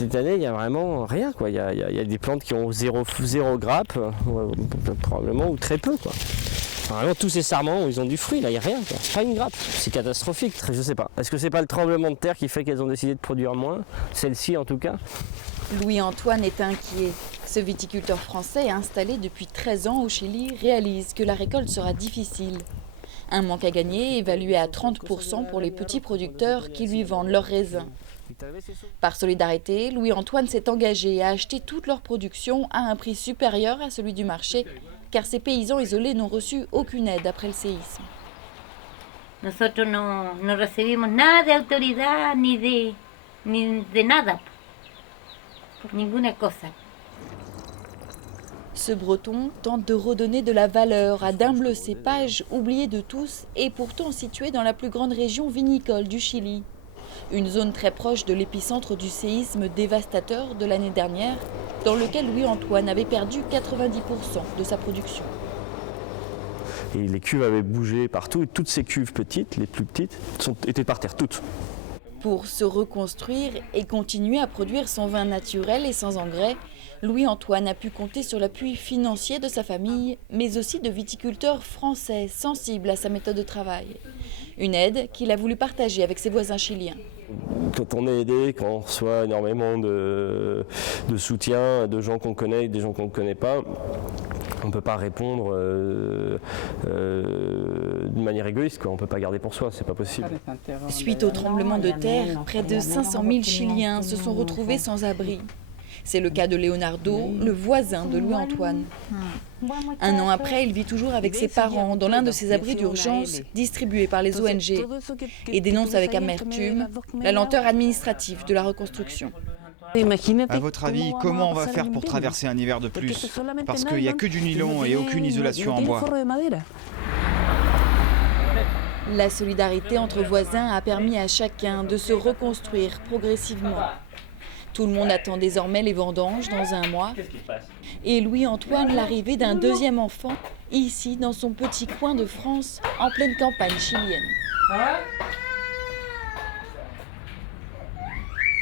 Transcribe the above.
cette année, il n'y a vraiment rien, quoi. Il y a des plantes qui ont zéro grappe, probablement, ou très peu, quoi. Vraiment, tous ces sarments, ils ont du fruit, là, il n'y a rien, quoi. Pas une grappe. C'est catastrophique, je sais pas. Est-ce que c'est pas le tremblement de terre qui fait qu'elles ont décidé de produire moins? Celle-ci, en tout cas. Louis-Antoine est inquiet. Ce viticulteur français, installé depuis 13 ans au Chili, réalise que la récolte sera difficile. Un manque à gagner évalué à 30% pour les petits producteurs qui lui vendent leurs raisins. Par solidarité, Louis-Antoine s'est engagé à acheter toute leur production à un prix supérieur à celui du marché, car ces paysans isolés n'ont reçu aucune aide après le séisme. Nosotros no recibimos nada de autoridad ni de nada, por ninguna cosa. Ce breton tente de redonner de la valeur à d'humbles cépages oubliés de tous et pourtant situés dans la plus grande région vinicole du Chili. Une zone très proche de l'épicentre du séisme dévastateur de l'année dernière, dans lequel Louis-Antoine avait perdu 90% de sa production. Et les cuves avaient bougé partout, et toutes ces cuves petites, les plus petites, étaient par terre, toutes. Pour se reconstruire et continuer à produire son vin naturel et sans engrais, Louis-Antoine a pu compter sur l'appui financier de sa famille, mais aussi de viticulteurs français sensibles à sa méthode de travail. Une aide qu'il a voulu partager avec ses voisins chiliens. Quand on est aidé, quand on reçoit énormément de soutien de gens qu'on connaît et des gens qu'on ne connaît pas, on ne peut pas répondre d'une manière égoïste, quoi. On ne peut pas garder pour soi, c'est pas possible. Suite au tremblement de terre, près de 500 000 Chiliens se sont retrouvés sans abri. C'est le cas de Leonardo, le voisin de Louis-Antoine. Un an après, il vit toujours avec ses parents dans l'un de ces abris d'urgence distribués par les ONG et dénonce avec amertume la lenteur administrative de la reconstruction. À votre avis, comment on va faire pour traverser un hiver de plus? Parce qu'il n'y a que du nylon et aucune isolation en bois. La solidarité entre voisins a permis à chacun de se reconstruire progressivement. Tout le monde attend désormais les vendanges dans un mois. Et Louis-Antoine l'arrivée d'un deuxième enfant, ici dans son petit coin de France, en pleine campagne chilienne.